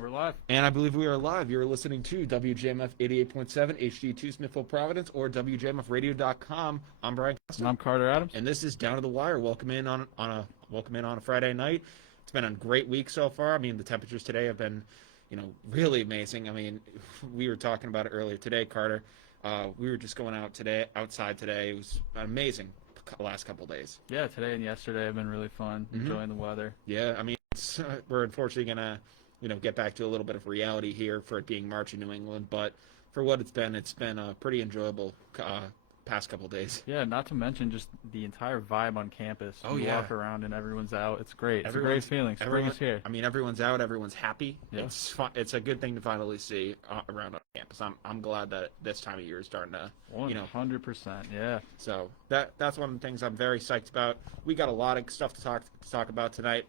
We're live. And I believe we are live. You're listening to WJMF 88.7 HD2 Smithville, Providence, or WJMFradio.com. I'm Brian And Costa, I'm Carter Adams. and this is Down to the Wire. Welcome in on a Friday night. It's been a great week so far. I mean, the temperatures today have been, really amazing. I mean, we were talking about it earlier today, Carter. We were just going outside today. It was amazing the last couple of days. Yeah, today and yesterday have been really fun. Enjoying the weather. Yeah, I mean, we're unfortunately gonna, get back to a little bit of reality here for it being March in New England. But for what it's been a pretty enjoyable past couple days. Yeah, not to mention just the entire vibe on campus. Oh, you yeah. walk around and everyone's out. It's great. It's a Everyone's- great feeling. Spring is here. I mean, everyone's out. Everyone's happy. Yeah. It's fun. It's a good thing to finally see around on campus. I'm glad that this time of year is starting to, 100%. Yeah. So that's one of the things I'm very psyched about. We got a lot of stuff to talk about tonight.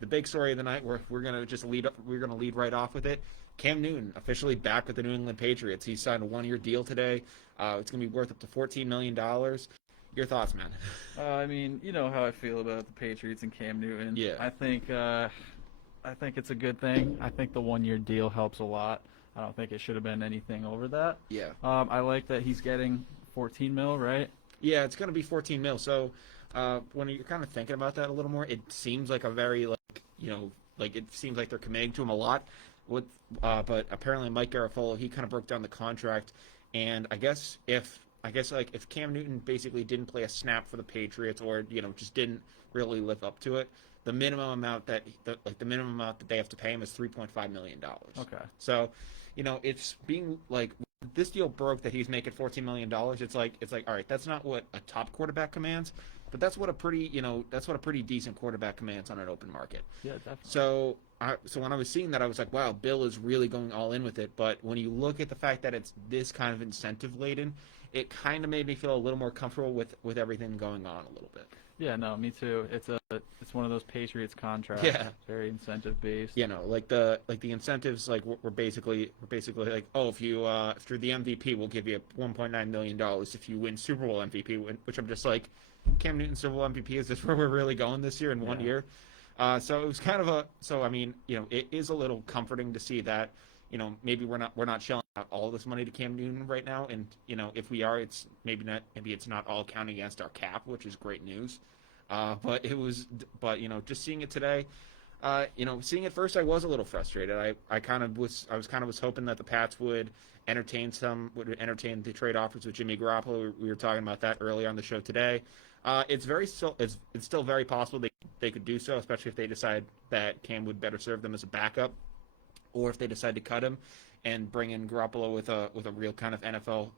The big story of the night. We're gonna just lead up. We're gonna lead right off with it. Cam Newton officially back with the New England Patriots. He signed a 1-year deal today. It's gonna be worth up to $14 million. Your thoughts, man? I mean, you know how I feel about the Patriots and Cam Newton. Yeah. I think it's a good thing. I think the 1-year deal helps a lot. I don't think it should have been anything over that. Yeah. I like that he's getting 14 mil, right? Yeah, it's gonna be 14 mil. So when you're kind of thinking about that a little more, it seems like a very it seems like they're committing to him a lot. But apparently Mike Garafolo, he kind of broke down the contract, and I guess if Cam Newton basically didn't play a snap for the Patriots, or just didn't really live up to it, the minimum amount that they have to pay him is $3.5 million. Okay. So, it's being like this deal broke that he's making $14 million. It's like all right, that's not what a top quarterback commands, but that's what a pretty decent quarterback commands on an open market. Yeah, definitely. So when I was seeing that, I was like, wow, Bill is really going all in with it. But when you look at the fact that it's this kind of incentive laden, it kind of made me feel a little more comfortable with everything going on a little bit. Yeah, no, me too. It's one of those Patriots contracts. Yeah. Very incentive based. Like the incentives, like we're basically like, oh, if you're the MVP, we'll give you $1.9 million if you win Super Bowl MVP, which I'm just like, Cam Newton Super Bowl MVP, is this where we're really going this year in 1 year? So it was kind of it is a little comforting to see that, maybe we're not shelling out all this money to Cam Newton right now, and if we are, it's maybe it's not all counting against our cap, which is great news. But just seeing it today, seeing it first, I was a little frustrated. I was hoping that the Pats would entertain the trade offers with Jimmy Garoppolo. We were talking about that earlier on the show today. It's still very possible they could do so, especially if they decide that Cam would better serve them as a backup, or if they decide to cut him and bring in Garoppolo with a real kind of NFL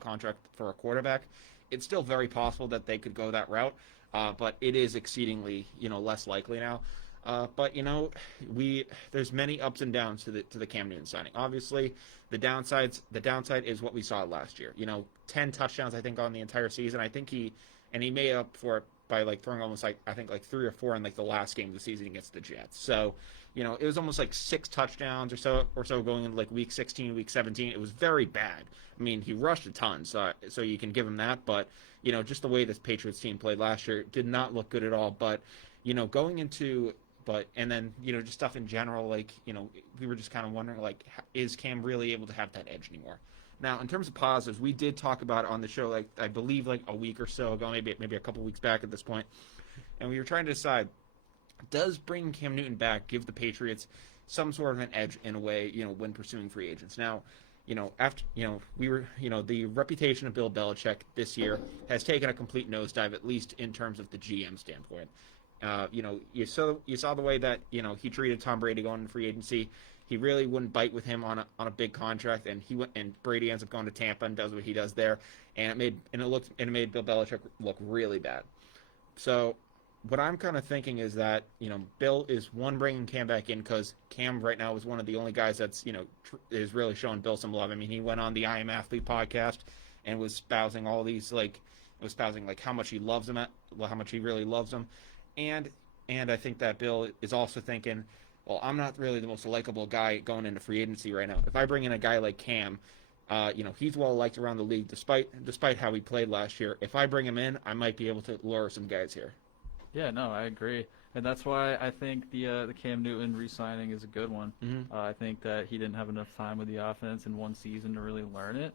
contract for a quarterback. It's still very possible that they could go that route, but it is exceedingly less likely now. But there's many ups and downs to the Cam Newton signing. Obviously, the downside is what we saw last year. 10 touchdowns I think on the entire season. I think he made up for it by throwing almost 3 or 4 in the last game of the season against the Jets. So, it was almost 6 touchdowns or so going into week 16, week 17. It was very bad. I mean, he rushed a ton, so you can give him that. But just the way this Patriots team played last year did not look good at all. But going into just stuff in general, we were just kind of wondering, is Cam really able to have that edge anymore? Now, in terms of positives, we did talk about it on the show, I believe, a week or so ago, maybe a couple weeks back at this point, and we were trying to decide, does bringing Cam Newton back give the Patriots some sort of an edge in a way, when pursuing free agents? Now, the reputation of Bill Belichick this year has taken a complete nosedive, at least in terms of the GM standpoint. You saw the way that he treated Tom Brady going into free agency. He really wouldn't bite with him on a big contract, and Brady ends up going to Tampa and does what he does there, and it made Bill Belichick look really bad. So what I'm kind of thinking is that Bill is bringing Cam back in because Cam right now is one of the only guys that's is really showing Bill some love. I mean, he went on the I Am Athlete podcast and was espousing all these how much he loves him, how much he really loves him. And I think that Bill is also thinking, well, I'm not really the most likable guy going into free agency right now. If I bring in a guy like Cam, he's well liked around the league despite how he played last year. If I bring him in, I might be able to lure some guys here. Yeah, no, I agree. And that's why I think the Cam Newton re-signing is a good one. Mm-hmm. I think that he didn't have enough time with the offense in one season to really learn it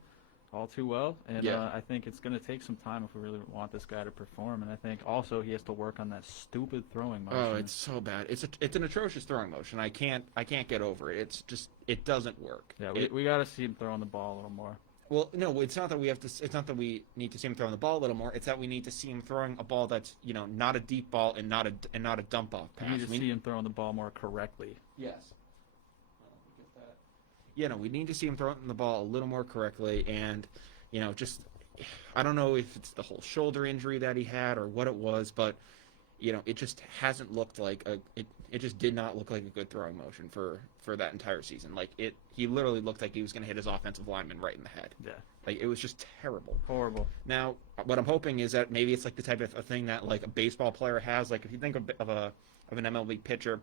all too well. And Yeah. I think it's going to take some time if we really want this guy to perform. And I think also he has to work on that stupid throwing motion. Oh, it's so bad. It's an atrocious throwing motion. I can't get over it. It's just it doesn't work. Yeah, It- we got to see him throwing the ball a little more. Well, no, it's not that we have to. It's not that we need to see him throwing the ball a little more. It's that we need to see him throwing a ball that's not a deep ball and not a dump off pass. You need to see him throwing the ball more correctly. Yes. Yeah, no, we need to see him throwing the ball a little more correctly, and just I don't know if it's the whole shoulder injury that he had or what it was, but it just hasn't looked like it just did not look like a good throwing motion for that entire season. Like he literally looked like he was going to hit his offensive lineman right in the head. Yeah. Like it was just terrible. Horrible. Now, what I'm hoping is that maybe it's like the type of a thing that like a baseball player has. Like if you think of an MLB pitcher,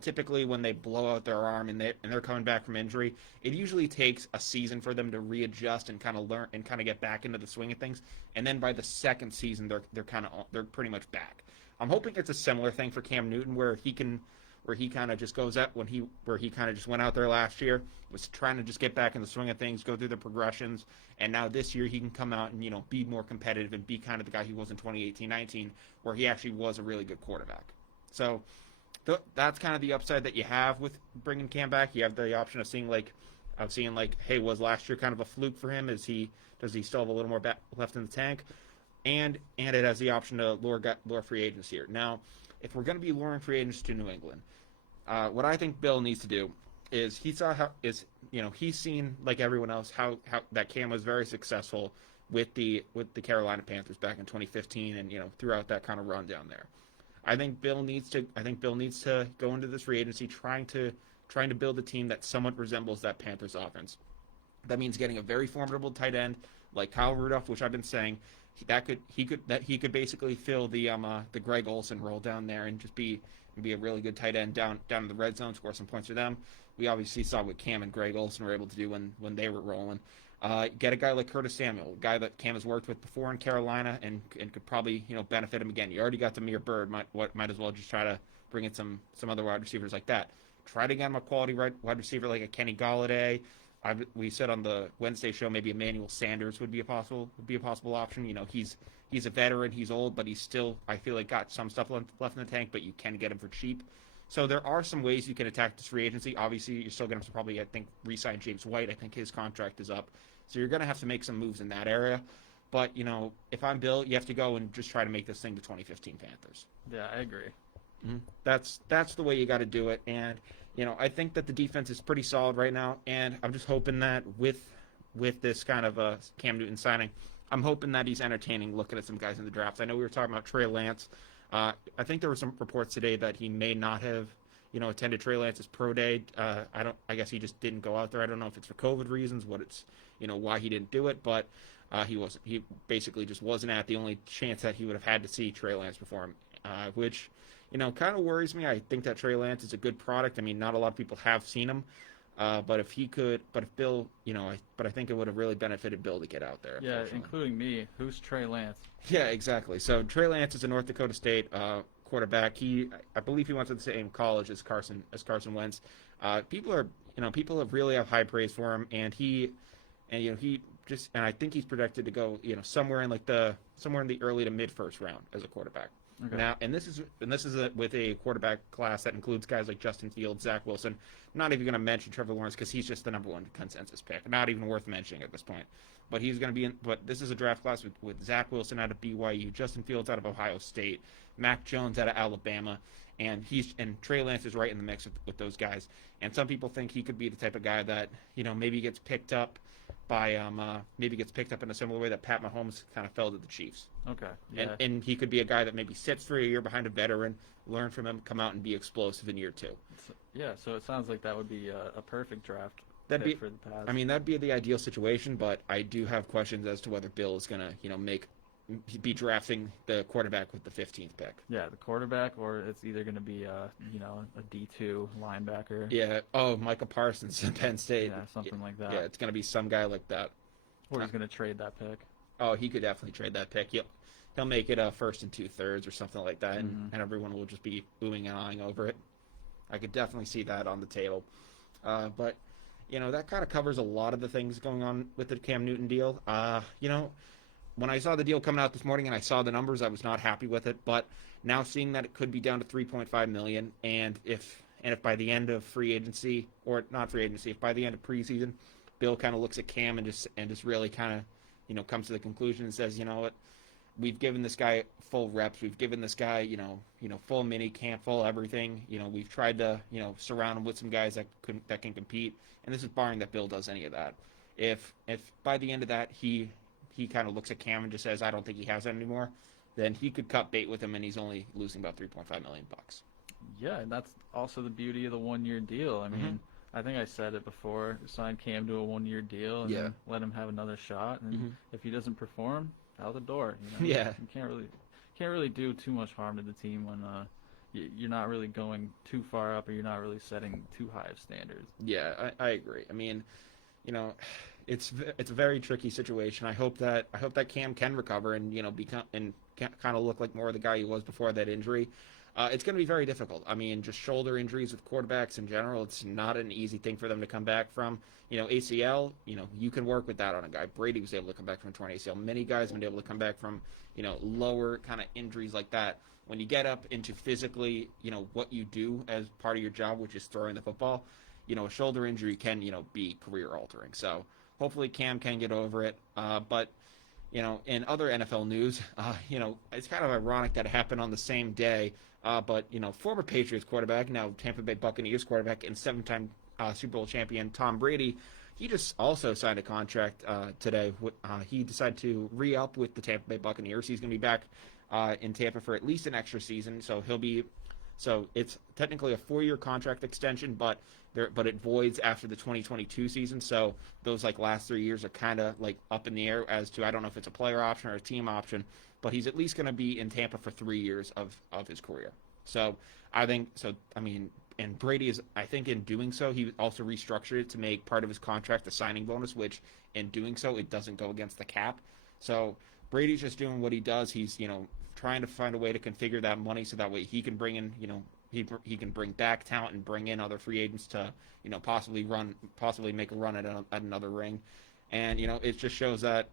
typically when they blow out their arm and they're coming back from injury, it usually takes a season for them to readjust and kind of learn and kind of get back into the swing of things. And then by the second season, they're pretty much back. I'm hoping it's a similar thing for Cam Newton where he kind of just goes up where he kind of just went out there last year, was trying to just get back in the swing of things, go through the progressions, and now this year he can come out and be more competitive and be kind of the guy he was in 2018-19 where he actually was a really good quarterback. So that's kind of the upside that you have with bringing Cam back. You have the option of seeing hey, was last year kind of a fluke for him? Does he still have a little more left in the tank? And it has the option to lure free agents here. Now, if we're going to be luring free agents to New England, what I think Bill needs to do is he's seen like everyone else how that Cam was very successful with the Carolina Panthers back in 2015 and throughout that kind of run down there. I think Bill needs to go into this free agency trying to build a team that somewhat resembles that Panthers offense. That means getting a very formidable tight end like Kyle Rudolph, which I've been saying he could basically fill the Greg Olsen role down there and just be a really good tight end down in the red zone, score some points for them. We obviously saw what Cam and Greg Olsen were able to do when they were rolling. Get a guy like Curtis Samuel, a guy that Cam has worked with before in Carolina and could probably benefit him again. You already got Demir Bird, might as well just try to bring in some other wide receivers like that. Try to get him a quality wide receiver like a Kenny Golladay. We said on the Wednesday show maybe Emmanuel Sanders would be a possible option. He's a veteran, he's old, but he's still, I feel like, got some stuff left in the tank, but you can get him for cheap. So there are some ways you can attack this free agency. Obviously, you're still going to have to probably, I think, re-sign James White. I think his contract is up. So you're going to have to make some moves in that area. But, if I'm Bill, you have to go and just try to make this thing the 2015 Panthers. Yeah, I agree. Mm-hmm. That's the way you got to do it. And, I think that the defense is pretty solid right now. And I'm just hoping that with this kind of Cam Newton signing, I'm hoping that he's entertaining looking at some guys in the drafts. I know we were talking about Trey Lance. I think there were some reports today that he may not have, attended Trey Lance's pro day. I guess he just didn't go out there. I don't know if it's for COVID reasons, why he didn't do it, but he basically just wasn't at the only chance that he would have had to see Trey Lance perform, which, kind of worries me. I think that Trey Lance is a good product. I mean, not a lot of people have seen him. But if Bill, I think it would have really benefited Bill to get out there. Yeah, including me. Who's Trey Lance? Yeah, exactly. So Trey Lance is a North Dakota State quarterback. I believe he went to the same college as Carson Wentz. People really have high praise for him, and I think he's projected to go, somewhere in the early to mid first round as a quarterback. Okay. Now, and this is with a quarterback class that includes guys like Justin Fields, Zach Wilson. I'm not even going to mention Trevor Lawrence because he's just the number one consensus pick. Not even worth mentioning at this point. But he's going to be in. But this is a draft class with Zach Wilson out of BYU, Justin Fields out of Ohio State, Mac Jones out of Alabama, and Trey Lance is right in the mix with those guys. And some people think he could be the type of guy that maybe gets picked up by in a similar way that Pat Mahomes kind of fell to the Chiefs. Okay. Yeah. And he could be a guy that maybe sits for a year behind a veteran, learn from him, come out and be explosive in year two. So it sounds like that would be a perfect draft That'd fit be, for the Pats. I mean, that'd be the ideal situation, but I do have questions as to whether Bill is going to, be drafting the quarterback with the 15th pick. Yeah, the quarterback, or it's either going to be a D2 linebacker. Yeah. Oh, Micah Parsons at Penn State. Yeah, something like that. Yeah, it's going to be some guy like that. Or he's going to trade that pick. Oh, he could definitely trade that pick. he'll make it a first and 2/3 or something like that, and everyone will just be oohing and eyeing over it. I could definitely see that on the table. But that kind of covers a lot of the things going on with the Cam Newton deal. When I saw the deal coming out this morning and I saw the numbers, I was not happy with it. But now seeing that it could be down to $3.5 million, and if by the end of free agency, or not free agency, if by the end of preseason, Bill kind of looks at Cam and just really kind of comes to the conclusion and says, you know what, we've given this guy full reps, we've given this guy full mini camp, full everything. We've tried to surround him with some guys that can compete, and this is barring that Bill does any of that. If by the end of that he kind of looks at Cam and just says, I don't think he has that anymore, then he could cut bait with him, and he's only losing about $3.5 million. Yeah, and that's also the beauty of the one-year deal. I mean, I think I said it before, sign Cam to a one-year deal and then let him have another shot. And if he doesn't perform, out the door. Yeah. You can't really do too much harm to the team when you're not really going too far up, or you're not really setting too high of standards. Yeah, I agree. I mean, it's a very tricky situation. I hope that Cam can recover and become and kind of look like more of the guy he was before that injury. It's going to be very difficult. I mean, just shoulder injuries with quarterbacks in general, it's not an easy thing for them to come back from. ACL, you can work with that on a guy. Brady was able to come back from a torn ACL. Many guys have been able to come back from, lower kind of injuries like that. When you get up into physically, what you do as part of your job, which is throwing the football, a shoulder injury can, be career altering. So hopefully Cam can get over it. But in other NFL news, it's kind of ironic that it happened on the same day. But former Patriots quarterback, now Tampa Bay Buccaneers quarterback, and 7-time Super Bowl champion Tom Brady, he just also signed a contract today. He decided to re-up with the Tampa Bay Buccaneers. He's going to be back in Tampa for at least an extra season. So it's technically a 4-year contract extension, but it voids after the 2022 season. So those last 3 years are kind of up in the air as to, I don't know if it's a player option or a team option, but he's at least going to be in Tampa for 3 years of his career. So I think so. I mean, and Brady is, I think, in doing so, he also restructured it to make part of his contract a signing bonus, which in doing so, it doesn't go against the cap. So Brady's just doing what he does. He's trying to find a way to configure that money so that way he can bring in he can bring back talent and bring in other free agents to possibly make a run at another ring. And it just shows that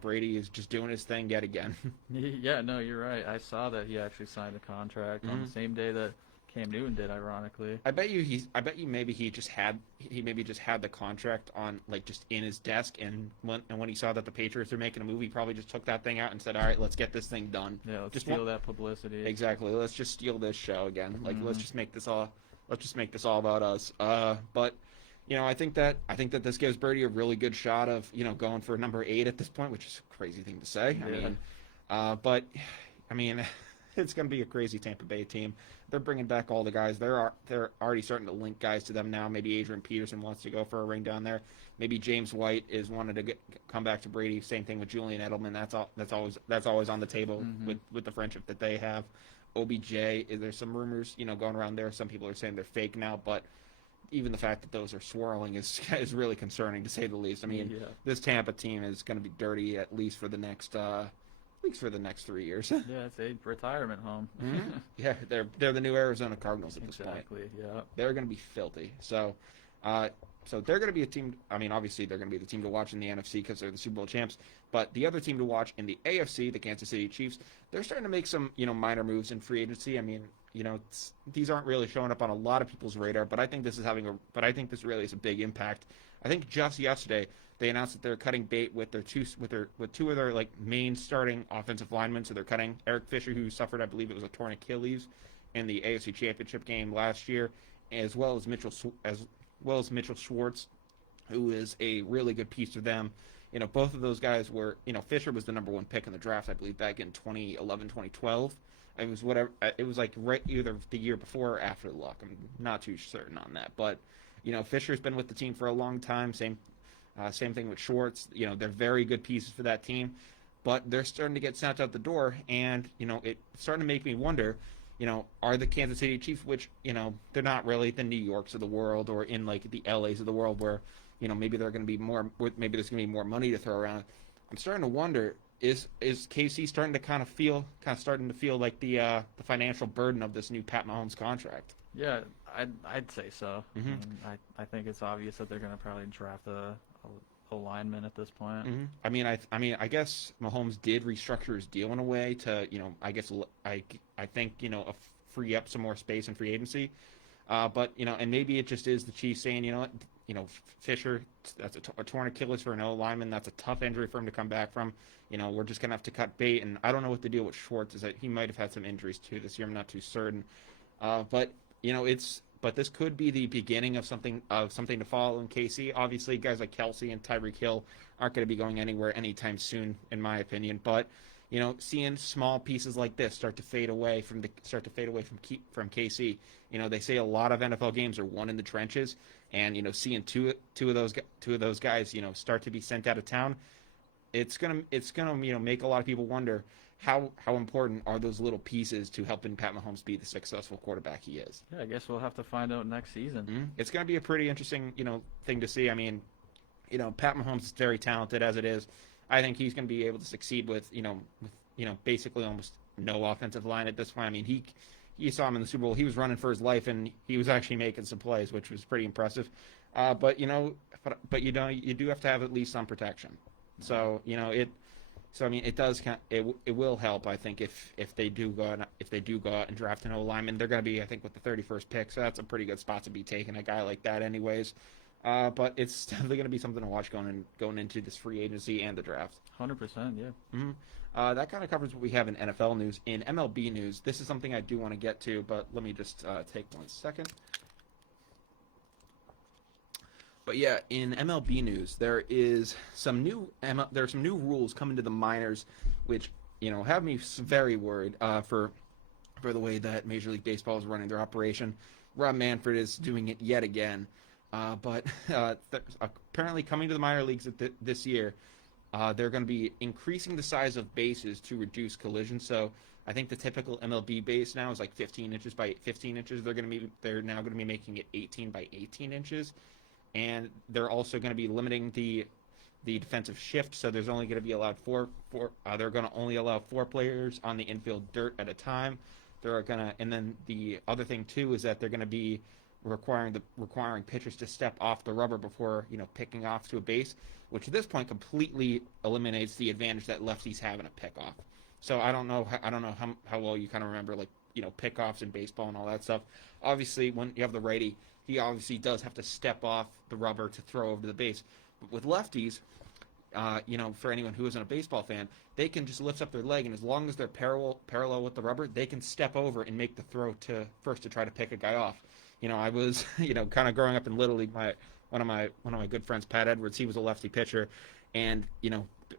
Brady is just doing his thing yet again. Yeah, no, you're right. I saw that he actually signed a contract on the same day that Cam Newton did, ironically. I bet you maybe he maybe just had the contract on just in his desk, and when he saw that the Patriots were making a move, he probably just took that thing out and said, all right, let's get this thing done. Yeah, let's steal that publicity. Exactly. Let's just steal this show again. Let's just make this all about us. But I think that this gives Brady a really good shot of going for number 8 at this point, which is a crazy thing to say. Yeah. But it's going to be a crazy Tampa Bay team. They're bringing back all the guys. They're already starting to link guys to them now. Maybe Adrian Peterson wants to go for a ring down there. Maybe James White is wanted to come back to Brady. Same thing with Julian Edelman. That's always on the table with the friendship that they have. OBJ, there's some rumors going around there. Some people are saying they're fake now, but even the fact that those are swirling is really concerning, to say the least. I mean, This Tampa team is going to be dirty at least for the next 3 years. Yeah, it's a retirement home. Yeah, they're the new Arizona Cardinals at this point. Exactly. Yeah. They're going to be filthy. So they're going to be a team. I mean, obviously they're going to be the team to watch in the NFC because they're the Super Bowl champs. But the other team to watch in the AFC, the Kansas City Chiefs, they're starting to make some minor moves in free agency. I mean, these aren't really showing up on a lot of people's radar, but I think this really is a big impact. I think just yesterday they announced that they're cutting bait with two of their main starting offensive linemen. So they're cutting Eric Fisher, who suffered, I believe it was a torn Achilles in the AFC Championship game last year, as well as Mitchell Schwartz, who is a really good piece of them. Both of those guys were, Fisher was the number 1 pick in the draft, I believe, back in 2011, 2012. It was right either the year before or after the luck. I'm not too certain on that, but Fisher's been with the team for a long time. Same thing with Schwartz. They're very good pieces for that team, but they're starting to get sent out the door, and it's starting to make me wonder. Are the Kansas City Chiefs, which they're not really the New Yorks of the world or in the LAs of the world, where maybe there's going to be more money to throw around. I'm starting to wonder is KC starting to feel like the financial burden of this new Pat Mahomes contract? Yeah, I'd say so. Mm-hmm. I think it's obvious that they're going to probably draft a lineman at this point. Mm-hmm. I guess Mahomes did restructure his deal in a way to, I think, free up some more space in free agency. But and maybe it just is the Chiefs saying, Fisher, that's a torn Achilles for an O lineman. That's a tough injury for him to come back from. We're just gonna have to cut bait. And I don't know what the deal with Schwartz is. That he might have had some injuries too this year. I'm not too certain. But this could be the beginning of something to follow in KC. Obviously, guys like Kelsey and Tyreek Hill aren't going to be going anywhere anytime soon, in my opinion. But seeing small pieces like this start to fade away from KC. They say a lot of NFL games are won in the trenches, and seeing two of those guys start to be sent out of town, it's gonna make a lot of people wonder how important are those little pieces to helping Pat Mahomes be the successful quarterback he is. Yeah, I guess we'll have to find out next season. Mm-hmm. It's gonna be a pretty interesting thing to see. I mean, Pat Mahomes is very talented as it is. I think he's gonna be able to succeed with basically almost no offensive line at this point. I mean, you saw him in the Super Bowl. He was running for his life, and he was actually making some plays, which was pretty impressive. But you do have to have at least some protection. So it will help, I think, if they do go out and draft an O lineman. They're going to be, I think, with the 31st pick, so that's a pretty good spot to be taking a guy like that, anyways. But it's definitely going to be something to watch going into this free agency and the draft. 100%, yeah. Mm-hmm. That kind of covers what we have in NFL news. In MLB news, this is something I do want to get to, but let me just take 1 second. But yeah, in MLB news, there are some new rules coming to the minors, which have me very worried for the way that Major League Baseball is running their operation. Rob Manfred is doing it yet again, but apparently coming to the minor leagues this year, they're going to be increasing the size of bases to reduce collision. So I think the typical MLB base now is like 15 inches by 15 inches. They're now going to be making it 18 by 18 inches. And they're also going to be limiting the defensive shift, so there's only going to be allowed they're going to only allow 4 players on the infield dirt at a time. And then the other thing too is that they're going to be requiring pitchers to step off the rubber before picking off to a base, which at this point completely eliminates the advantage that lefties have in a pickoff. So I don't know how well you kind of remember pickoffs in baseball and all that stuff. Obviously, when you have the righty, he obviously does have to step off the rubber to throw over to the base. But with lefties, for anyone who isn't a baseball fan, they can just lift up their leg, and as long as they're parallel with the rubber, they can step over and make the throw to try to pick a guy off. I was, kind of growing up in Little League. One of my good friends, Pat Edwards, he was a lefty pitcher, and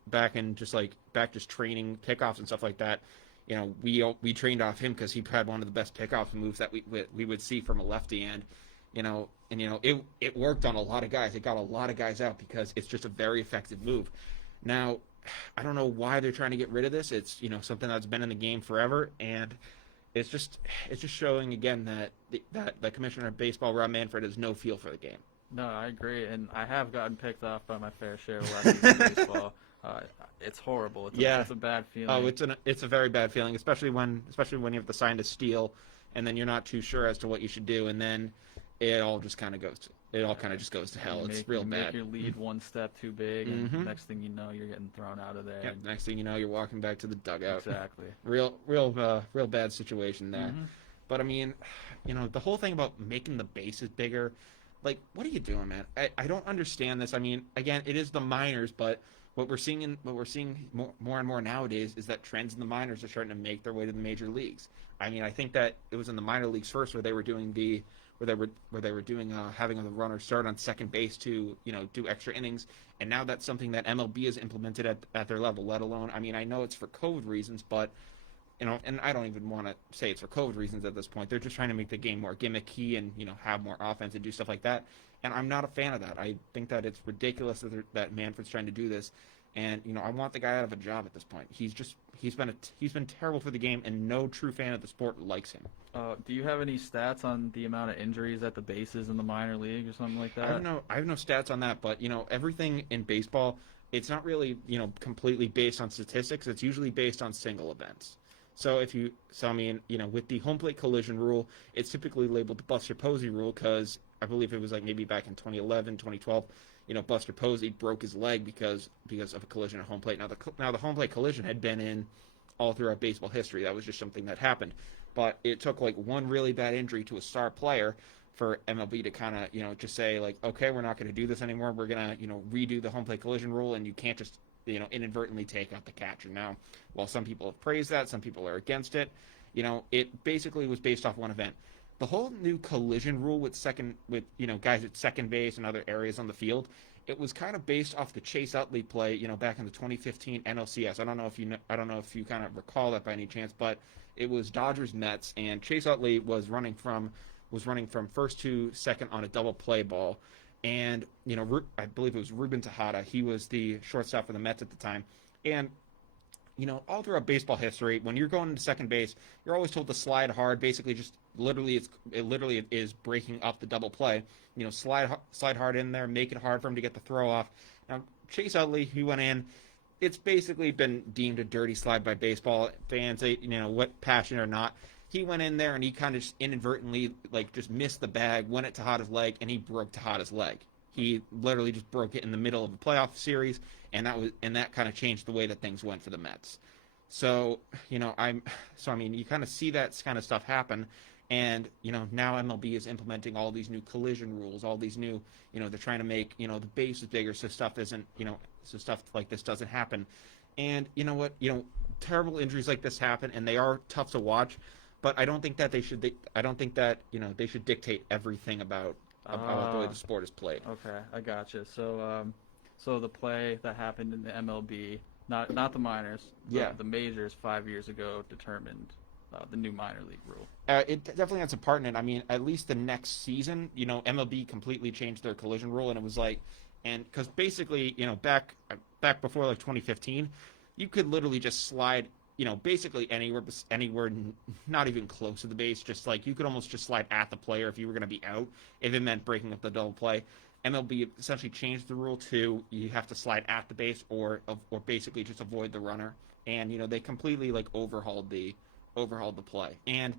back just training pickoffs and stuff like that. We trained off him because he had one of the best pickoff moves that we would see from a lefty, and it worked on a lot of guys. It got a lot of guys out because it's just a very effective move. Now, I don't know why they're trying to get rid of this. It's something that's been in the game forever, and it's just showing again that the commissioner of baseball, Rob Manfred, has no feel for the game. No, I agree, and I have gotten picked off by my fair share of lefties in baseball. It's horrible. It's a bad feeling. Oh, it's a very bad feeling, especially when you have to sign to steal, and then you're not too sure as to what you should do, and then it all just kind of goes to hell. It's real bad. Make your lead one step too big, and next thing you know, you're getting thrown out of there. Yeah, next thing you know, you're walking back to the dugout. Exactly. Real bad situation there. Mm-hmm. But I mean, the whole thing about making the bases bigger, like, what are you doing, man? I don't understand this. I mean, again, it is the minors, but what we're seeing more and more nowadays is that trends in the minors are starting to make their way to the major leagues. I mean, I think that it was in the minor leagues first where they were doing having the runner start on second base to do extra innings, and now that's something that MLB has implemented at their level. Let alone, I mean, I know it's for COVID reasons, but and I don't even want to say it's for COVID reasons at this point. They're just trying to make the game more gimmicky and have more offense and do stuff like that. And I'm not a fan of that. I think that it's ridiculous that Manfred's trying to do this. And I want the guy out of a job at this point. He's been terrible for the game, and no true fan of the sport likes him. Do you have any stats on the amount of injuries at the bases in the minor league or something like that? I have no stats on that, but everything in baseball, it's not really, completely based on statistics. It's usually based on single events. So I mean, with the home plate collision rule, it's typically labeled the Buster Posey rule because I believe it was like maybe back in 2011, 2012, Buster Posey broke his leg because of a collision at home plate. Now the home plate collision had been in all throughout baseball history. That was just something that happened. But it took like one really bad injury to a star player for MLB to kind of, just say like, okay, we're not going to do this anymore. We're going to, redo the home plate collision rule, and you can't just, inadvertently take out the catcher. Now, while some people have praised that, some people are against it, it basically was based off one event. The whole new collision rule with guys at second base and other areas on the field, it was kind of based off the Chase Utley play, back in the 2015 NLCS. I don't know if you kind of recall that by any chance, but it was Dodgers Mets, and Chase Utley was running from first to second on a double play ball. And, I believe it was Ruben Tejada. He was the shortstop for the Mets at the time. And, all throughout baseball history, when you're going to second base, you're always told to slide hard. Basically, just it is breaking up the double play. Slide hard in there, make it hard for him to get the throw off. Now, Chase Utley, he went in. It's basically been deemed a dirty slide by baseball fans, what passion or not. He went in there and he kind of just inadvertently, just missed the bag, went at Tejada's leg, and he broke Tejada's leg. He literally just broke it in the middle of a playoff series, and that kind of changed the way that things went for the Mets. So, I mean, you kind of see that kind of stuff happen, and, now MLB is implementing all these new collision rules, all these new, they're trying to make, the bases bigger so stuff isn't, so stuff like this doesn't happen. And you know what, terrible injuries like this happen, and they are tough to watch. But I don't think that they should dictate everything about the way the sport is played. Okay, I gotcha. So the play that happened in the MLB, not the minors, the majors 5 years ago determined the new minor league rule. It definitely has a part in it. I mean, at least the next season, MLB completely changed their collision rule, and it was like, and because basically, back before like 2015, you could literally just slide. Basically anywhere not even close to the base, just like you could almost just slide at the player if you were going to be out, if it meant breaking up the double play. MLB essentially changed the rule to you have to slide at the base or basically just avoid the runner, and they completely overhauled the play, and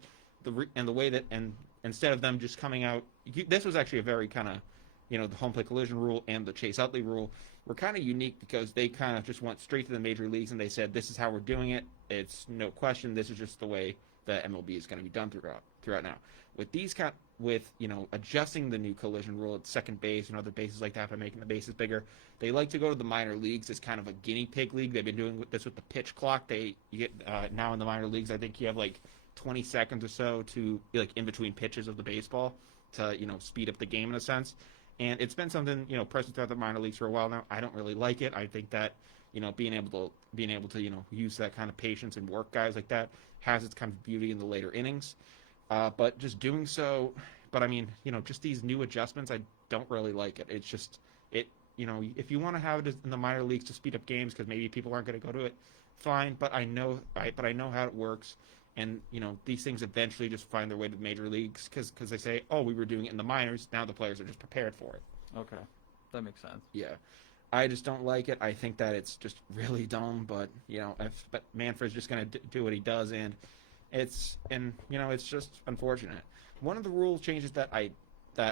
the way that, and instead of them just coming out, this was actually a very kind of the home plate collision rule and the Chase Utley rule were kind of unique because they kind of just went straight to the major leagues and they said, this is how we're doing it. It's no question. This is just the way the MLB is going to be done throughout now. With adjusting the new collision rule at second base and other bases like that by making the bases bigger, they like to go to the minor leagues as kind of a guinea pig league. They've been doing this with the pitch clock. You get now in the minor leagues, I think you have 20 seconds or so to in between pitches of the baseball to speed up the game in a sense. And it's been something, present throughout the minor leagues for a while now. I don't really like it. I think that, being able to, use that kind of patience and work guys like that has its kind of beauty in the later innings. But just doing so, but I mean, just these new adjustments, I don't really like it. It's just, if you want to have it in the minor leagues to speed up games because maybe people aren't going to go to it, fine. But I know how it works. And, these things eventually just find their way to the major leagues because they say, oh, we were doing it in the minors. Now the players are just prepared for it. Okay. That makes sense. Yeah. I just don't like it. I think that it's just really dumb. But, but Manfred's just going to do what he does. And it's just unfortunate. One of the rule changes that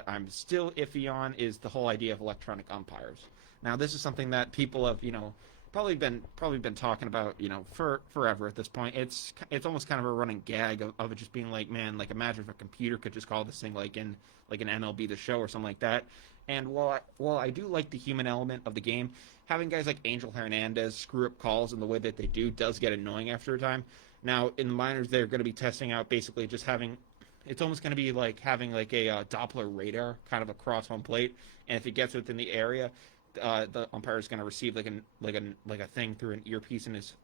I'm still iffy on is the whole idea of electronic umpires. Now, this is something that people have, probably been talking about, for forever at this point. It's almost kind of a running gag of it just being man, imagine if a computer could just call this thing in an MLB The Show or something like that. And while I do like the human element of the game, having guys like Angel Hernandez screw up calls in the way that they do does get annoying after a time. Now, in the minors, they're going to be testing out basically just having, it's almost going to be like having a Doppler radar kind of across home plate, and if it gets within the area, the umpire is going to receive like a thing through an earpiece in his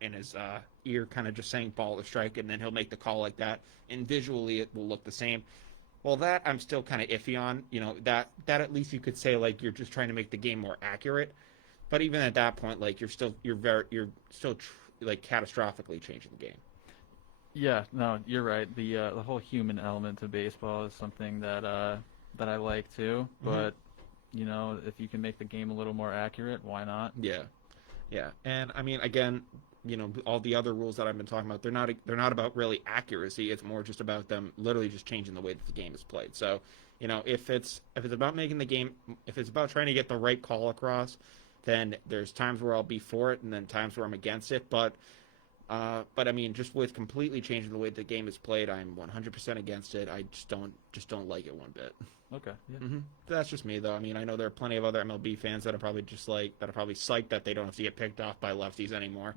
ear, kind of just saying ball or strike, and then he'll make the call like that, and visually it will look the same. Well, that I'm still kind of iffy on. That at least you could say you're just trying to make the game more accurate, but even at that point, you're still catastrophically changing the game. Yeah, no, you're right. The whole human element to baseball is something that I like too, but. Mm-hmm. If you can make the game a little more accurate, why not? Yeah. Yeah, and I mean, again, all the other rules that I've been talking about, they're not about really accuracy. It's more just about them literally just changing the way that the game is played. So, if it's about making the game, if it's about trying to get the right call across, then there's times where I'll be for it, and then times where I'm against it. But I mean, just with completely changing the way the game is played, I'm 100% against it. I just don't like it one bit. Okay. Yeah. That's just me, though. I mean, I know there are plenty of other MLB fans that are probably psyched that they don't have to get picked off by lefties anymore,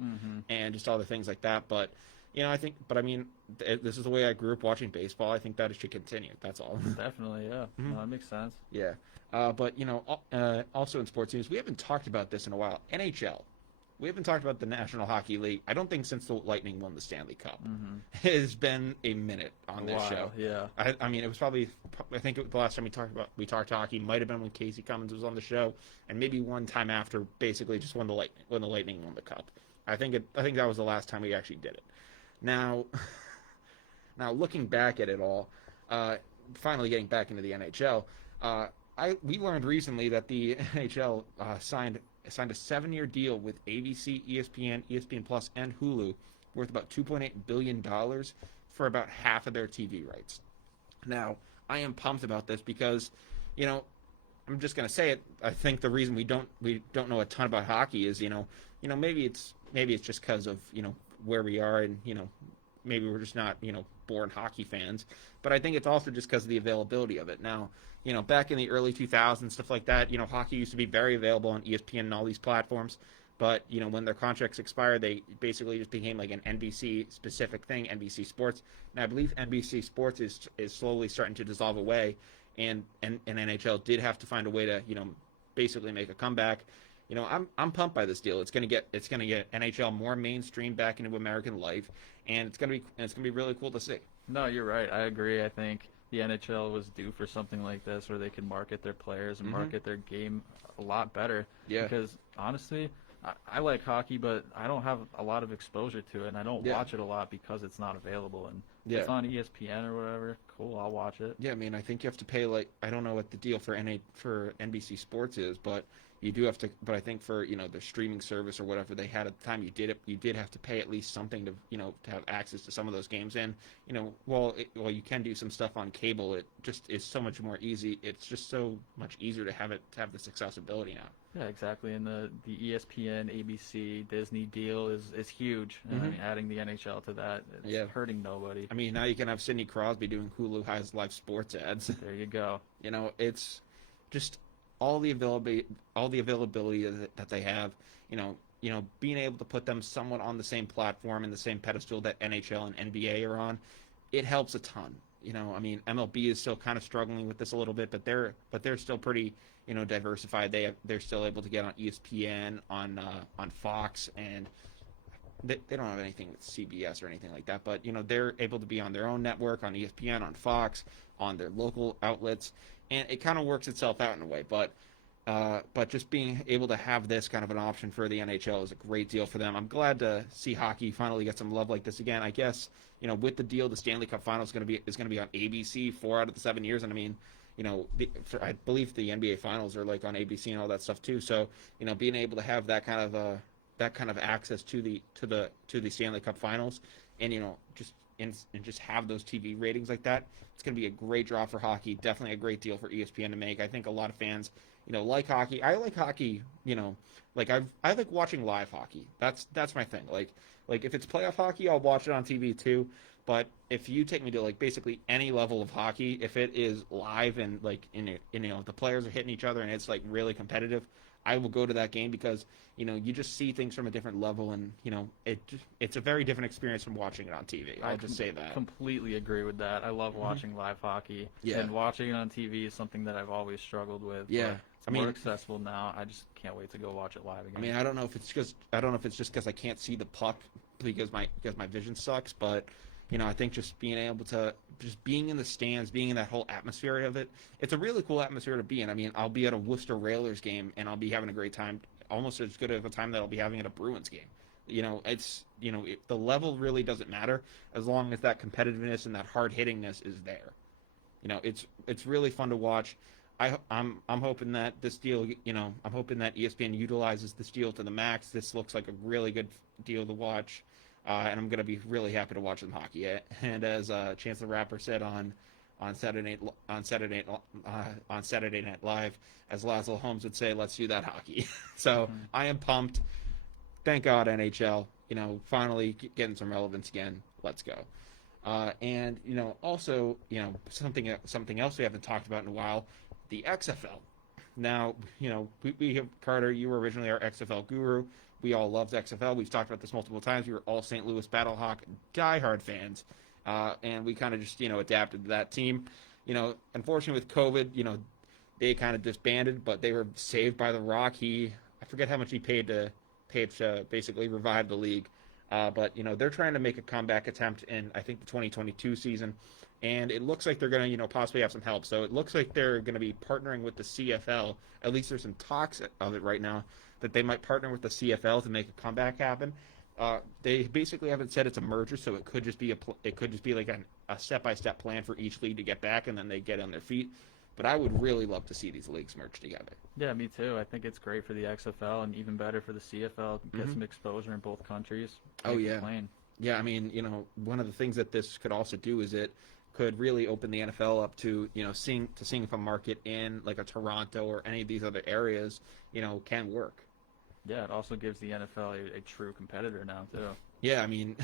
and just all the things like that. But I mean, this is the way I grew up watching baseball. I think that it should continue. That's all. Definitely, yeah. No, that makes sense. Yeah. But also in sports news, we haven't talked about this in a while. NHL. We haven't talked about the National Hockey League. I don't think since the Lightning won the Stanley Cup. It has been a minute on this show. Yeah. I mean, it was probably, I think the last time we talked hockey might have been when Casey Cummins was on the show, and maybe one time after, basically just when the Lightning won the Cup. I think that was the last time we actually did it. Now looking back at it all, finally getting back into the NHL, we learned recently that the NHL signed a 7-year deal with ABC, ESPN, ESPN Plus, and Hulu, worth about $2.8 billion for about half of their TV rights. Now, I am pumped about this because, I'm just gonna say it. I think the reason we don't know a ton about hockey is, maybe it's just because of where we are, and maybe we're just not born hockey fans. But I think it's also just because of the availability of it. Now, back in the early 2000s, stuff like that, hockey used to be very available on ESPN and all these platforms. But, when their contracts expired, they basically just became like an NBC-specific thing, NBC Sports. And I believe NBC Sports is slowly starting to dissolve away. And NHL did have to find a way to, basically make a comeback. I'm pumped by this deal. It's gonna get NHL more mainstream back into American life, and it's gonna be really cool to see. No, you're right. I agree. I think the NHL was due for something like this where they could market their players and market their game a lot better. Yeah. Because honestly, I like hockey, but I don't have a lot of exposure to it, and I don't watch it a lot because it's not available. And if it's on ESPN or whatever, cool, I'll watch it. Yeah, I mean, I think you have to pay, like, I don't know what the deal for NBC Sports is, but you do have to. But I think for the streaming service or whatever they had at the time, you did have to pay at least something to to have access to some of those games. And while you can do some stuff on cable, it just is so much more easy. It's just so much easier to have this accessibility now. Yeah, exactly. And the ESPN, ABC, Disney deal is huge. And I mean, adding the NHL to that, it's hurting nobody. I mean, now you can have Sidney Crosby doing Hulu has live sports ads. There you go. It's just all the availability that they have. Being able to put them somewhat on the same platform and the same pedestal that NHL and NBA are on, it helps a ton. I mean, MLB is still kind of struggling with this a little bit, but they're still pretty diversified. They're still able to get on ESPN, on Fox, and they don't have anything with CBS or anything like that. But they're able to be on their own network, on ESPN, on Fox, on their local outlets, and it kind of works itself out in a way. But just being able to have this kind of an option for the NHL is a great deal for them. I'm glad to see hockey finally get some love like this again. I guess with the deal, the Stanley Cup Final is going to be on ABC 4 out of the 7 years, and I mean, I believe the NBA Finals are like on ABC and all that stuff too. So being able to have that kind of access to the Stanley Cup Finals, and just have those TV ratings like that, it's going to be a great draw for hockey. Definitely a great deal for ESPN to make. I think a lot of fans like hockey. I like hockey. Like I like watching live hockey. That's my thing. Like if it's playoff hockey, I'll watch it on TV too. But if you take me to like basically any level of hockey, if it is live and like the players are hitting each other and it's like really competitive, I will go to that game because you just see things from a different level, and it's a very different experience from watching it on TV. I'll just say that. Completely agree with that. I love watching live hocky. Yeah. And watching it on TV is something that I've always struggled with. Yeah. It's more accessible now. I just can't wait to go watch it live again. I mean, I don't know if it's just because I can't see the puck because my vision sucks, but I think just being able to being in the stands, being in that whole atmosphere of it, it's a really cool atmosphere to be in. I mean, I'll be at a Worcester Railers game and I'll be having a great time, almost as good of a time that I'll be having at a Bruins game. The level really doesn't matter as long as that competitiveness and that hard hittingness is there. It's really fun to watch. I'm hoping that this deal, I'm hoping that ESPN utilizes this deal to the max. This looks like a really good deal to watch, and I'm gonna be really happy to watch some hockey. And as Chance the Rapper said on Saturday Night Live, as Laszlo Holmes would say, "Let's do that hockey." So I am pumped. Thank God NHL, finally getting some relevance again. Let's go. And also, something else we haven't talked about in a while, the XFL. Now, we have Carter. You were originally our XFL guru. We all loved XFL. We've talked about this multiple times. We were all St. Louis Battlehawk diehard fans, and we kind of just adapted to that team. Unfortunately with COVID, they kind of disbanded, but they were saved by The Rock. I forget how much he paid to basically revive the league. But they're trying to make a comeback attempt in, I think, the 2022 season, and it looks like they're going to possibly have some help. So it looks like they're going to be partnering with the CFL. At least there's some talks of it right now that they might partner with the CFL to make a comeback happen. They basically haven't said it's a merger, so it could just be like a step-by-step plan for each league to get back, and then they get on their feet. But I would really love to see these leagues merge together. Yeah, me too. I think it's great for the XFL and even better for the CFL to get some exposure in both countries. Oh, yeah. Yeah, I mean, one of the things that this could also do is it could really open the NFL up to, seeing if a market in like a Toronto or any of these other areas, can work. Yeah, it also gives the NFL a true competitor now, too. Yeah, I mean,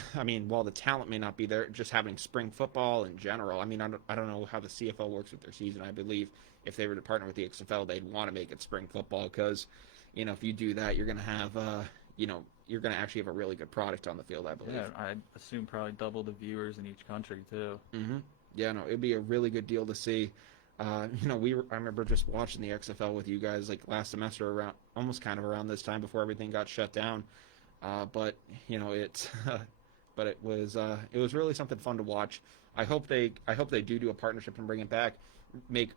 while the talent may not be there, just having spring football in general. I mean, I don't know how the CFL works with their season. I believe if they were to partner with the XFL, they'd want to make it spring football because, if you do that, you're going to have, you're going to actually have a really good product on the field, I believe. Yeah, I assume probably double the viewers in each country, too. Mm-hmm. Yeah, no, it'd be a really good deal to see. I remember just watching the XFL with you guys like last semester almost kind of around this time before everything got shut down. But it was really something fun to watch. I hope they do a partnership and bring it back, make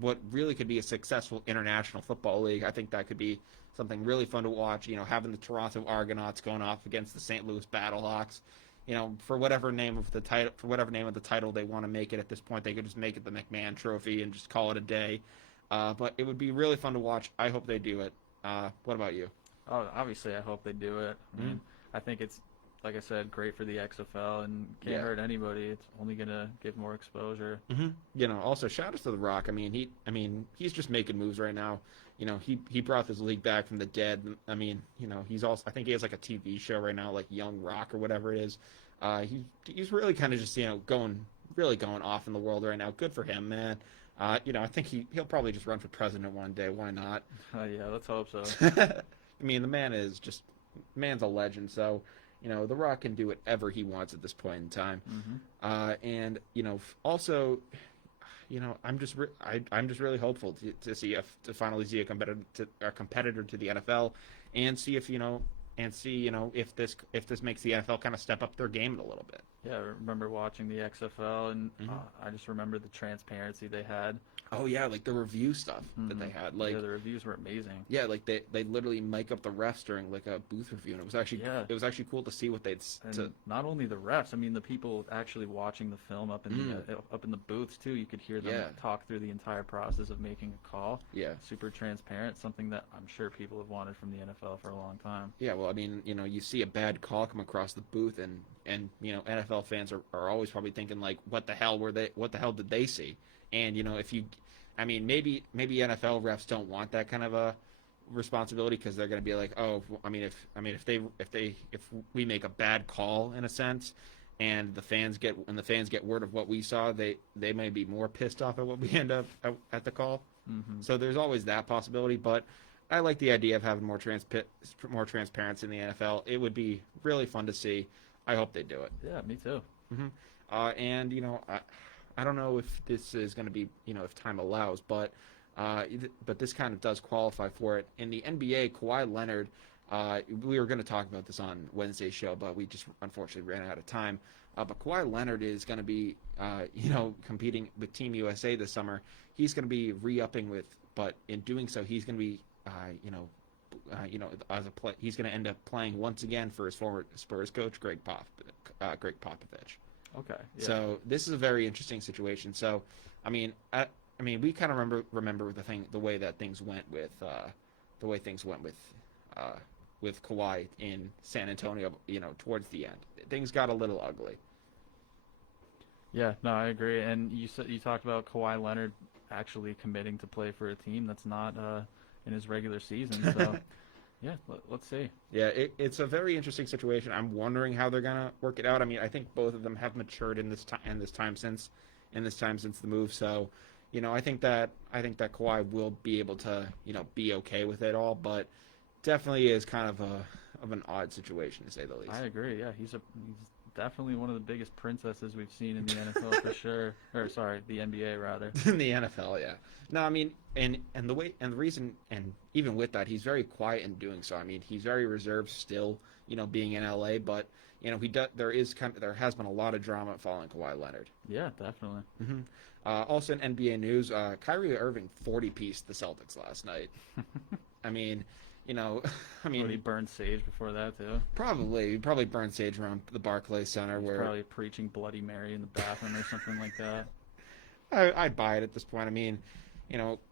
what really could be a successful international football league. I think that could be something really fun to watch. Having the Toronto Argonauts going off against the St. Louis Battlehawks. For whatever name of the title they want to make it at this point, they could just make it the McMahon Trophy and just call it a day. But it would be really fun to watch. I hope they do it. What about you? Oh, obviously, I hope they do it. I mean, I think it's, like I said, great for the XFL and can't hurt anybody. It's only gonna give more exposure. Mm-hmm. Also shout out to The Rock. I mean, he's just making moves right now. He brought this league back from the dead. I mean, he's also, I think he has like a TV show right now, like Young Rock or whatever it is. He's really kind of just going off in the world right now. Good for him, man. I think he'll probably just run for president one day. Why not? Yeah, let's hope so. I mean, the man's a legend, so The Rock can do whatever he wants at this point in time. And also, I'm just really hopeful to finally see a competitor to the NFL, and see if if this makes the NFL kind of step up their game a little bit. Yeah, I remember watching the XFL, and I just remember the transparency they had. Oh yeah, like the review stuff that they had. Like, yeah, the reviews were amazing. Yeah, like they literally mic up the refs during like a booth review, and it was actually cool to see what they'd. Not only the refs, I mean the people actually watching the film up in the booths too. You could hear them talk through the entire process of making a call. Yeah, super transparent. Something that I'm sure people have wanted from the NFL for a long time. Yeah, well, I mean, you see a bad call come across the booth, and NFL fans are always probably thinking like, what the hell did they see? And maybe NFL refs don't want that kind of a responsibility because they're going to be like, oh, if we make a bad call in a sense, and the fans get word of what we saw, they may be more pissed off at what we end up at the call. So there's always that possibility, but I like the idea of having more transparency in the NFL. It would be really fun to see. I hope they do it. Yeah, me too. And I don't know if this is going to be, if time allows, but this kind of does qualify for it. In the NBA, Kawhi Leonard, we were going to talk about this on Wednesday's show, but we just unfortunately ran out of time. But Kawhi Leonard is going to be, competing with Team USA this summer. He's going to be re-upping but in doing so, he's going to be, he's going to end up playing once again for his former Spurs coach, Greg Popovich. Okay. Yeah. So this is a very interesting situation. So, I mean, I mean, we kind of remember the way things went with Kawhi in San Antonio. Towards the end, things got a little ugly. Yeah, no, I agree. And you talked about Kawhi Leonard actually committing to play for a team that's not in his regular season. So, yeah, let's see. Yeah, it's a very interesting situation. I'm wondering how they're gonna work it out. I mean, I think both of them have matured in this time since the move. So, I think that Kawhi will be able to be okay with it all, but definitely is kind of an odd situation to say the least. I agree. Yeah, he's definitely one of the biggest princesses we've seen in the NFL for sure. Or sorry, the NBA rather. In the NFL, yeah. No, I mean, and the reason, and even with that, he's very quiet in doing so. I mean, he's very reserved still, being in LA, but there has been a lot of drama following Kawhi Leonard. Yeah, definitely. Mm-hmm. Also in NBA news, Kyrie Irving 40-pieced the Celtics last night. I mean, Would he burned sage before that too? Probably. He probably burned sage around the Barclays Center. He's probably preaching Bloody Mary in the bathroom or something like that. I'd buy it at this point. I mean,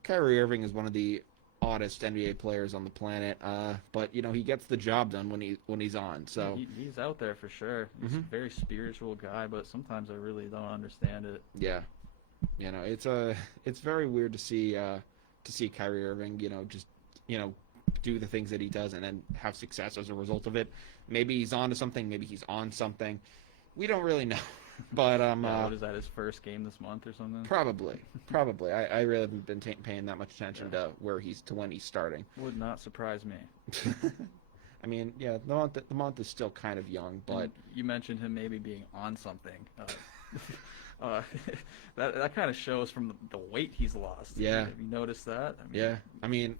Kyrie Irving is one of the oddest NBA players on the planet, but he gets the job done when he's on. So he's out there for sure. He's a very spiritual guy, but sometimes I really don't understand it. Yeah, it's very weird to see Kyrie Irving, just do the things that he does and then have success as a result of it. Maybe he's on to something. Maybe he's on something. We don't really know. But what is that? His first game this month or something? Probably. I really haven't been paying that much attention to when he's starting. Would not surprise me. I mean, yeah, the month is still kind of young, but and you mentioned him maybe being on something. That kind of shows from the weight he's lost. Yeah. Have you noticed that? I mean,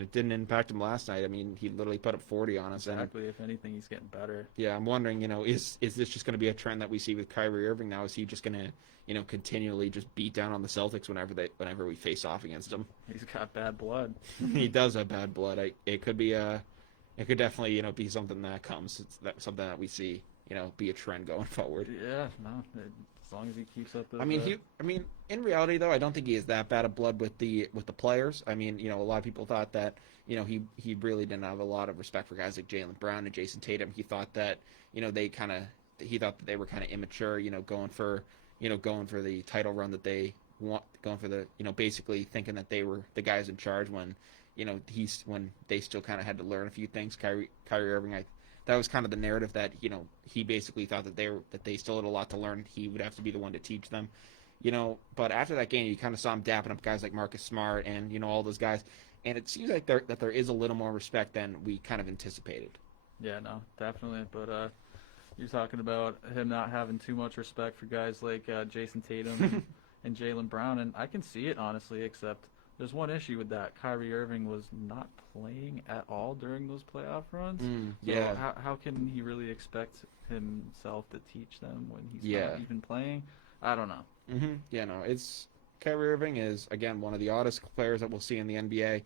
it didn't impact him last night. I mean, he literally put up 40 on us. Exactly. If anything, he's getting better. Yeah, I'm wondering, is this just going to be a trend that we see with Kyrie Irving now? Is he just going to, continually just beat down on the Celtics whenever we face off against him? He's got bad blood. He does have bad blood. It could definitely, be something that comes. Something that we see, be a trend going forward. Yeah, no. As long as he keeps up the. I mean, in reality, though, I don't think he is that bad of blood with the players. I mean, a lot of people thought that, he really didn't have a lot of respect for guys like Jaylen Brown and Jason Tatum. He thought that, he thought that they were kind of immature, going for the title run that they want, going for the, basically thinking that they were the guys in charge when, when they still kind of had to learn a few things. Kyrie Irving, that was kind of the narrative that, he basically thought that they still had a lot to learn. He would have to be the one to teach them, but after that game, you kind of saw him dapping up guys like Marcus Smart and, all those guys. And it seems like there is a little more respect than we kind of anticipated. Yeah, no, definitely. But you're talking about him not having too much respect for guys like Jason Tatum and Jaylen Brown. And I can see it, honestly, except there's one issue with that. Kyrie Irving was not playing at all during those playoff runs. Yeah. So how can he really expect himself to teach them when he's not even playing? I don't know. Mm-hmm. Yeah, no, Kyrie Irving is, again, one of the oddest players that we'll see in the NBA.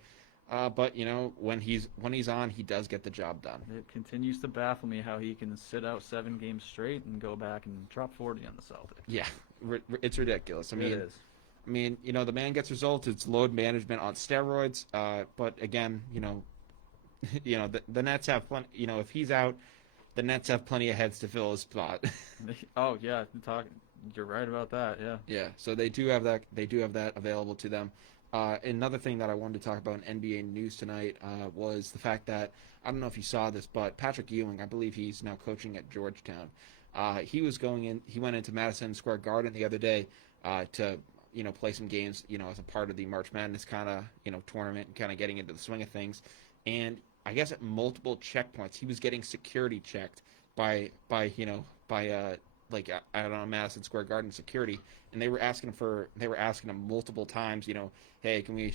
But, when he's on, he does get the job done. It continues to baffle me how he can sit out 7 games straight and go back and drop 40 on the Celtics. Yeah, it's ridiculous. It is. I mean, the man gets results. It's load management on steroids. But again, the Nets have plenty. If he's out, the Nets have plenty of heads to fill his spot. Oh yeah, you're right about that. Yeah. Yeah. So they do have that. They do have that available to them. Another thing that I wanted to talk about in NBA news tonight was the fact that, I don't know if you saw this, but Patrick Ewing, I believe he's now coaching at Georgetown. He went into Madison Square Garden the other day to play some games, as a part of the March Madness kind of, tournament and kind of getting into the swing of things. And I guess at multiple checkpoints, he was getting security checked by I don't know, Madison Square Garden security. And they were asking him multiple times, hey, can we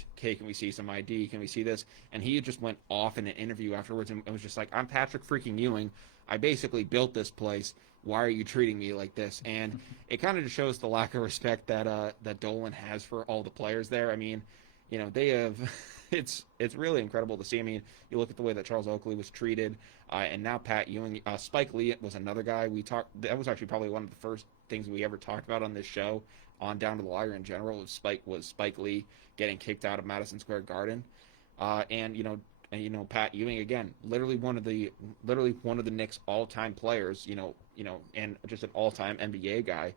see some ID? Can we see this? And he just went off in an interview afterwards and was just like, I'm Patrick freaking Ewing. I basically built this place. Why are you treating me like this? And it kind of just shows the lack of respect that Dolan has for all the players there. I mean, they have it's really incredible to see. I mean, you look at the way that Charles Oakley was treated, and now Pat Ewing. Spike Lee was another guy we talked. That was actually probably one of the first things we ever talked about on this show. on down to the wire in general was Spike Lee getting kicked out of Madison Square Garden, and Pat Ewing again, literally one of the Knicks all-time players, and just an all-time NBA guy,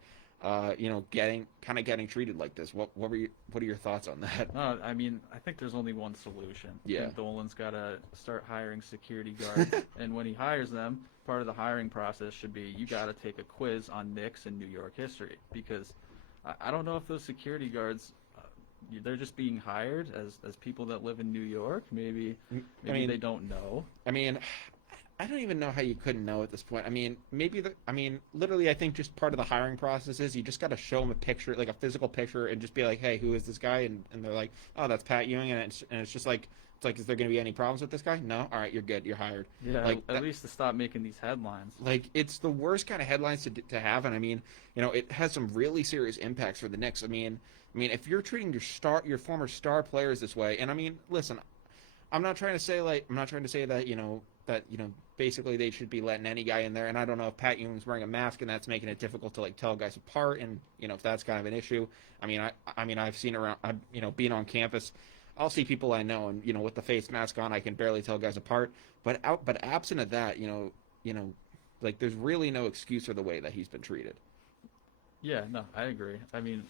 getting treated like this. What are your thoughts on that? No, I mean, I think there's only one solution. Yeah. I think Dolan's got to start hiring security guards, and when he hires them, part of the hiring process should be you got to take a quiz on Knicks and New York history, because I don't know if those security guards, they're just being hired as people that live in New York. Maybe they don't know. I mean, I don't even know how you couldn't know at this point. I mean, literally, I think just part of the hiring process is you just got to show them a picture, like a physical picture, and just be like, hey, who is this guy? And they're like, oh, that's Pat Ewing. And it's just like, is there going to be any problems with this guy? No? All right, you're good. You're hired. Yeah, at least to stop making these headlines. Like, it's the worst kind of headlines to have. And I mean, it has some really serious impacts for the Knicks. I mean, if you're treating your former star players this way, and I mean, listen, I'm not trying to say that, basically they should be letting any guy in there. And I don't know if Pat Ewing's wearing a mask and that's making it difficult to tell guys apart. And, if that's kind of an issue. I mean, I've seen around, being on campus, I'll see people I know and, with the face mask on, I can barely tell guys apart. But absent of that, there's really no excuse for the way that he's been treated. Yeah, no, I agree. I mean,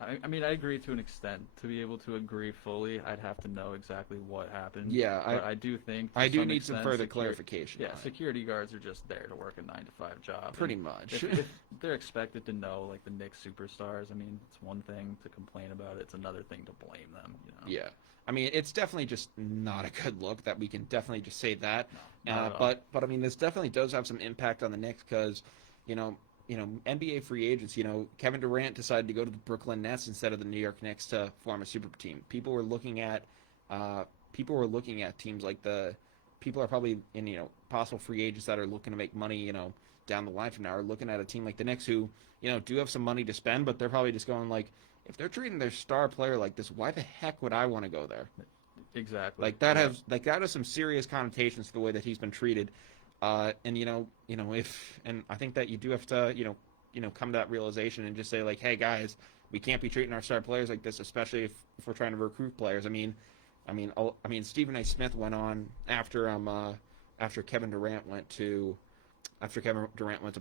I agree to an extent. To be able to agree fully, I'd have to know exactly what happened. Yeah, but I do think I do need some further clarification. Yeah, security guards are just there to work a 9-to-5 job. Pretty much. If they're expected to know, the Knicks superstars, I mean, it's one thing to complain about it. It's another thing to blame them. Yeah. I mean, it's definitely just not a good look. That we can definitely just say that. No, but I mean, this definitely does have some impact on the Knicks because, NBA free agents, Kevin Durant decided to go to the Brooklyn Nets instead of the New York Knicks to form a super team. People were looking at teams like people are probably in, possible free agents that are looking to make money, down the line from now, are looking at a team like the Knicks who, do have some money to spend, but they're probably just going if they're treating their star player like this, why the heck would I want to go there? Exactly. That has some serious connotations to the way that he's been treated. And I think that you do have to, come to that realization and just say hey guys, we can't be treating our star players like this, especially if we're trying to recruit players. I mean, Stephen A. Smith went on after Kevin Durant went to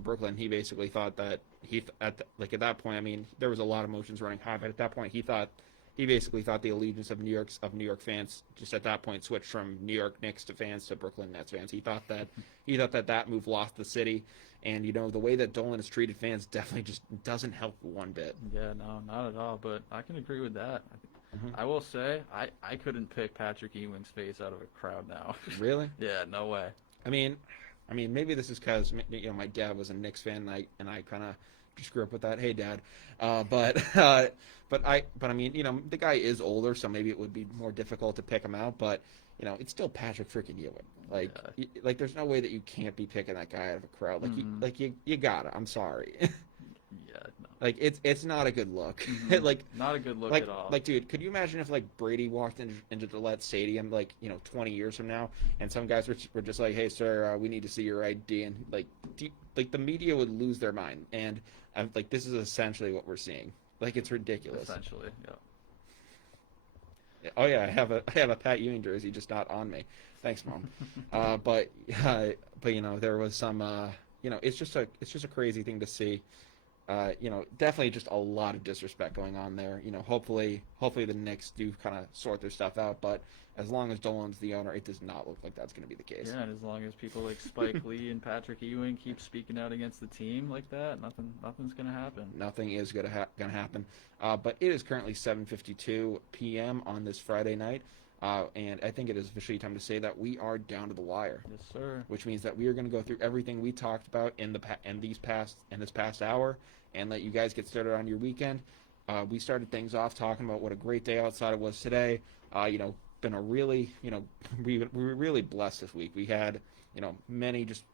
Brooklyn. He basically thought that at that point, I mean, there was a lot of emotions running high, but at that point, he basically thought the allegiance of New York fans just at that point switched from New York Knicks to fans to Brooklyn Nets fans. He thought that move lost the city, and the way that Dolan has treated fans definitely just doesn't help one bit. Yeah, no, not at all. But I can agree with that. Mm-hmm. I will say I couldn't pick Patrick Ewing's face out of a crowd now. Really? Yeah, no way. I mean, maybe this is because my dad was a Knicks fan, and I kind of just grew up with that. Hey, Dad. But I mean, the guy is older, so maybe it would be more difficult to pick him out. But it's still Patrick freaking Ewing. There's no way that you can't be picking that guy out of a crowd. You gotta. I'm sorry. Yeah. No. It's not a good look. Mm-hmm. Not a good look at all. Dude, could you imagine if Brady walked into Gillette Stadium 20 years from now, and some guys were just like, hey sir, we need to see your ID, and the media would lose their mind, and this is essentially what we're seeing. It's ridiculous. Essentially, yeah. Oh yeah, I have a Pat Ewing jersey, just not on me. Thanks, Mom. But there was some it's just a crazy thing to see. Definitely just a lot of disrespect going on there. Hopefully the Knicks do kind of sort their stuff out, but as long as Dolan's the owner, it does not look like that's going to be the case. Yeah, and as long as people like Spike Lee and Patrick Ewing keep speaking out against the team like that, nothing's going to happen. Nothing is going to happen. But it is currently 7:52 p.m. on this Friday night. And I think it is officially time to say that we are down to the wire. Yes, sir. Which means that we are going to go through everything we talked about in this past hour, and let you guys get started on your weekend. We started things off talking about what a great day outside it was today. Been a really, we were really blessed this week. We had, we just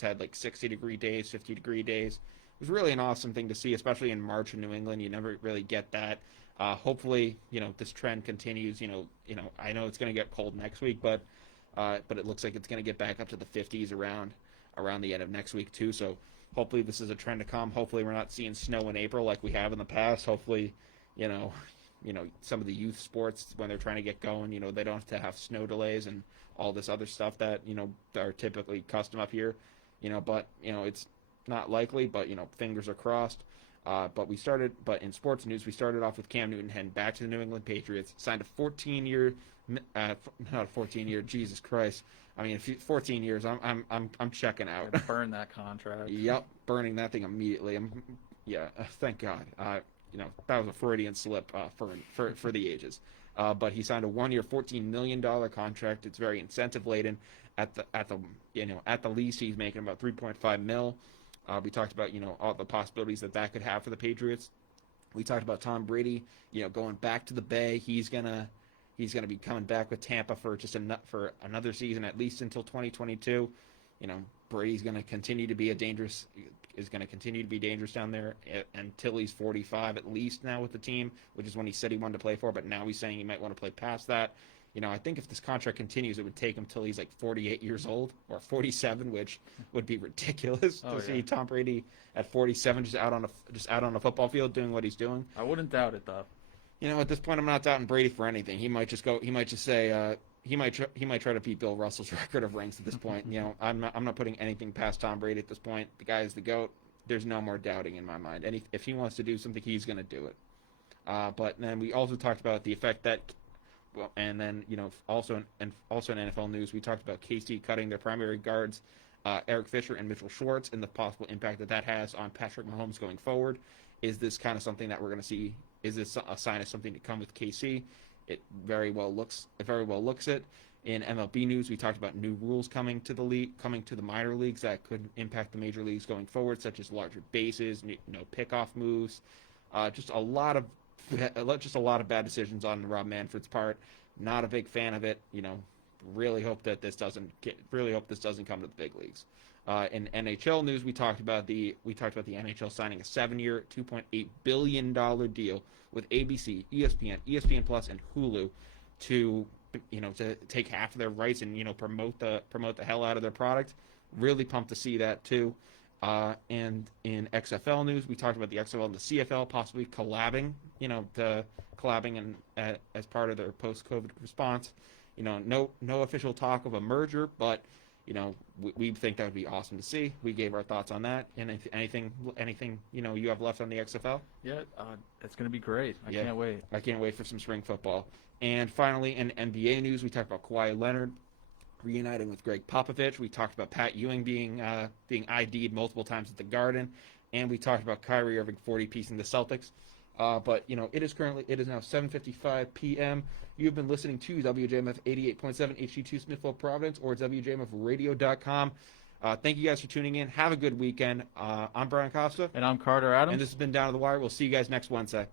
had 60-degree days, 50-degree days. It was really an awesome thing to see, especially in March in New England. You never really get that. Hopefully, this trend continues. I know it's going to get cold next week, but it looks like it's going to get back up to the 50s around the end of next week too. So, hopefully this is a trend to come. Hopefully we're not seeing snow in April like we have in the past. Hopefully, some of the youth sports, when they're trying to get going, they don't have to have snow delays and all this other stuff that, are typically custom up here, but, it's not likely, but, fingers are crossed. But in sports news, we started off with Cam Newton heading back to the New England Patriots, signed a 14-year, not a 14-year, Jesus Christ. I mean, 14 years, I'm checking out. Burn that contract. Yep, burning that thing immediately. Thank God. That was a Freudian slip for the ages. But he signed a 1-year, $14 million contract. It's very incentive laden. At the least, he's making about $3.5 million. We talked about all the possibilities that could have for the Patriots. We talked about Tom Brady, going back to the Bay. He's gonna be coming back with Tampa for another season, at least until 2022. Brady's gonna continue to be dangerous down there until he's 45 at least now with the team, which is when he said he wanted to play for. But now he's saying he might want to play past that. I think if this contract continues, it would take him till he's like 48 years old or 47, which would be ridiculous to see Tom Brady at 47 just out on a football field doing what he's doing. I wouldn't doubt it though. At this point, I'm not doubting Brady for anything. He might just say he might try to beat Bill Russell's record of rings at this point. I'm not putting anything past Tom Brady at this point. The guy is the GOAT. There's no more doubting in my mind. And if he wants to do something, he's going to do it. But then we also talked about the effect that. Well, and then also in NFL news, we talked about KC cutting their primary guards, Eric Fisher and Mitchell Schwartz, and the possible impact that has on Patrick Mahomes going forward. Is this kind of something that we're going to see? Is this a sign of something to come with KC? It very well looks it. In MLB news, we talked about new rules coming to the minor leagues that could impact the major leagues going forward, such as larger bases, no pickoff moves, just a lot of bad decisions on Rob Manfred's part. Not a big fan of it. Really hope this doesn't come to the big leagues. In NHL news, we talked about the NHL signing a 7-year, $2.8 billion deal with ABC, ESPN, ESPN Plus, and Hulu to take half of their rights and promote the hell out of their product. Really pumped to see that too. And in XFL news, we talked about the XFL and the CFL possibly collabing as part of their post-COVID response. No official talk of a merger, but we think that would be awesome to see. We gave our thoughts on that. And if anything you have left on the XFL? Yeah, it's going to be great. I can't wait. I can't wait for some spring football. And finally, in NBA news, we talked about Kawhi Leonard reuniting with Greg Popovich. We talked about Pat Ewing being ID'd multiple times at the Garden, and we talked about Kyrie Irving 40-piecing the Celtics. But it is now 7:55 p.m. You've been listening to WJMF 88.7 HD2 Smithville, Providence, or WJMFradio.com. Thank you guys for tuning in. Have a good weekend. I'm Brian Costa. And I'm Carter Adams. And this has been Down to the Wire. We'll see you guys next Wednesday.